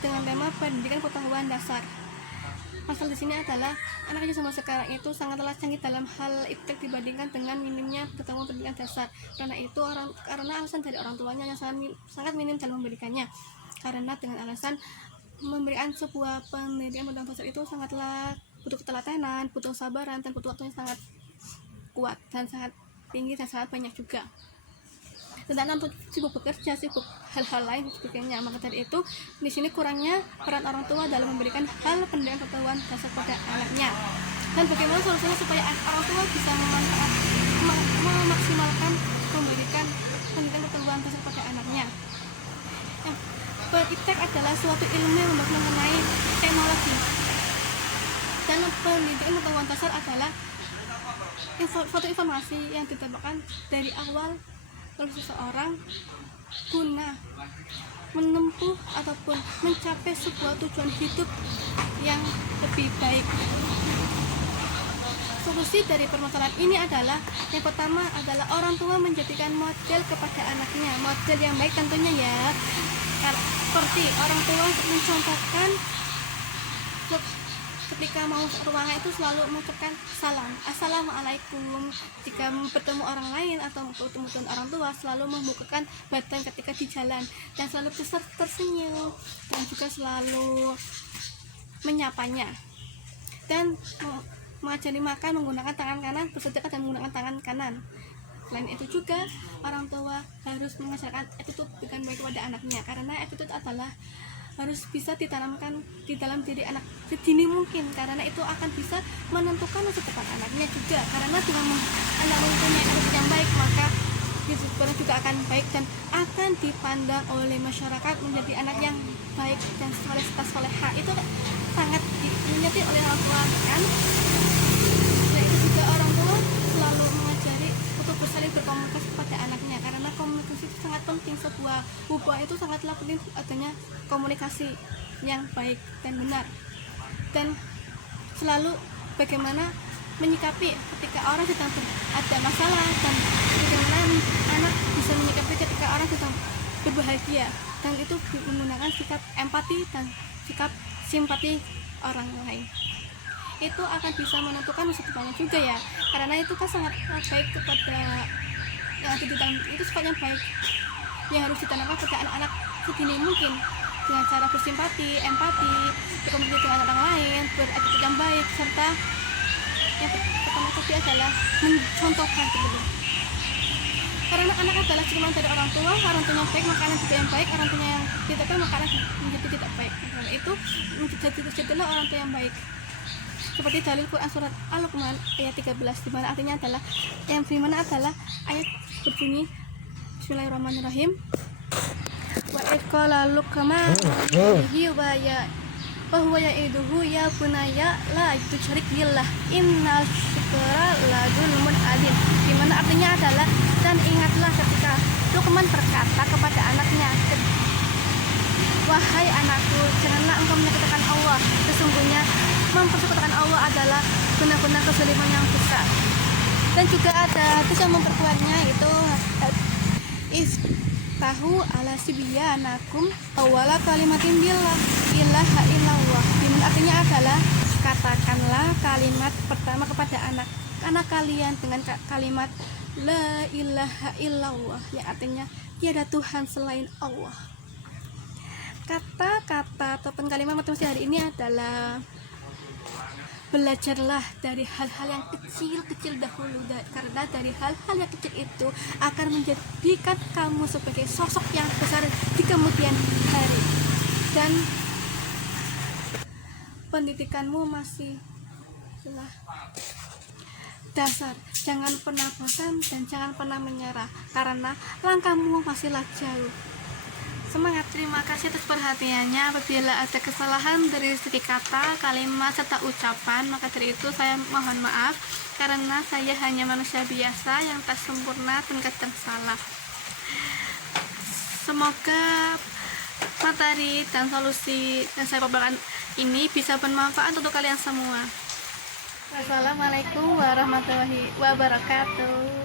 dengan tema pendidikan pengetahuan dasar. Masalah di sini adalah anak zaman sekarang itu sangatlah canggih dalam hal iptek dibandingkan dengan minimnya pengetahuan pendidikan dasar. Karena alasan dari orang tuanya yang sangat minim dalam memberikannya. Karena dengan alasan memberikan sebuah pendidikan pengetahuan dasar itu sangatlah butuh ketelatenan, butuh sabaran, dan butuh waktu yang sangat kuat dan sangat tinggi dan sangat banyak juga. Sedangkan untuk sibuk bekerja, sibuk hal-hal lain sebagainya. Maka dari itu di sini kurangnya peran orang tua dalam memberikan hal pendidikan pengetahuan dasar pada anaknya. Dan bagaimana solusinya supaya orang tua bisa memaksimalkan memberikan pendidikan pengetahuan dasar pada anaknya. Iptek adalah suatu ilmu yang mengenai teknologi. Dan pendidikan pengetahuan dasar adalah suatu informasi yang didapatkan dari awal oleh seseorang guna menempuh ataupun mencapai sebuah tujuan hidup yang lebih baik. Solusi dari permasalahan ini adalah yang pertama adalah orang tua menjadikan model kepada anaknya, model yang baik tentunya ya. Seperti orang tua mencontohkan ketika mau ruangan itu selalu mengucapkan salam, assalamualaikum. Jika bertemu orang lain atau bertemu dengan orang tua selalu membukakan badan ketika di jalan dan selalu tersenyum dan juga selalu menyapanya dan mengajari makan menggunakan tangan kanan, bersedekah dan menggunakan tangan kanan. Selain itu juga orang tua harus mengajarkan attitude dengan baik kepada anaknya, karena attitude adalah harus bisa ditanamkan di dalam diri anak sedini mungkin, karena itu akan bisa menentukan masa depan anaknya juga. Karena dengan anak mempunyai attitude yang baik, maka dia juga akan baik dan akan dipandang oleh masyarakat menjadi anak yang baik dan soleha. Itu sangat dimengerti oleh orang tua kan. Dan itu juga orang tua selalu mengajari untuk saling berkomunikasi kepada anaknya, karena komunikasi itu sangat penting. Sebuah hubungan itu sangatlah penting adanya komunikasi yang baik dan benar, dan selalu bagaimana menyikapi ketika orang sedang ada masalah, dan bagaimana anak bisa menyikapi ketika orang sedang berbahagia, dan itu menggunakan sikap empati dan sikap simpati orang lain. Itu akan bisa menentukan masa depannya juga ya, karena itu kan sangat baik kepada yang ada di dalam itu, sifatnya baik yang harus ditanamkan pada anak-anak sedini mungkin dengan cara bersimpati, empati, berkomunikasi dengan orang lain, berattitude yang baik, serta yang pertama tadi adalah mencontohkan dulu. Karena anak adalah cerminan dari orang tuanya baik maka anak juga yang baik, orang tuanya yang tidak baik maka anak menjadi tidak baik. Karena itu menjadilah orang tua yang baik. Seperti dalil Quran surat Al-Luqman ayat 13, di mana artinya adalah ayat berbunyi Bismillahirrahmanirrahim. Wa qala Luqman wa huwa ya'iduhu ya bunayya la tusyrik billah inna syukra la dzulmun alim. Di mana artinya adalah, dan ingatlah ketika Luqman berkata kepada anaknya, wahai anakku, janganlah engkau menyekutukan Allah, sesungguhnya mempersekutukan Allah adalah benar-benar kezaliman yang besar. Dan juga ada hadis yang memperkuatnya, itu tahu ala sibyanakum awala kalimatin billah ilaha illallah. Dimana artinya adalah, katakanlah kalimat pertama kepada anak kalian dengan kalimat la ilaha illallah, yang artinya tiada Tuhan selain Allah. Kata-kata ataupun kalimat motivasi hari ini adalah, belajarlah dari hal-hal yang kecil-kecil dahulu, karena dari hal-hal yang kecil itu akan menjadikan kamu sebagai sosok yang besar di kemudian hari. Dan pendidikanmu masih dasar, jangan pernah bosan dan jangan pernah menyerah, karena langkahmu masihlah jauh. Semangat. Terima kasih atas perhatiannya. Apabila ada kesalahan dari segi kata, kalimat, serta ucapan, maka dari itu saya mohon maaf, karena saya hanya manusia biasa yang tak sempurna dan kadang salah. Semoga materi dan solusi yang saya paparkan ini bisa bermanfaat untuk kalian semua. Wassalamualaikum warahmatullahi wabarakatuh.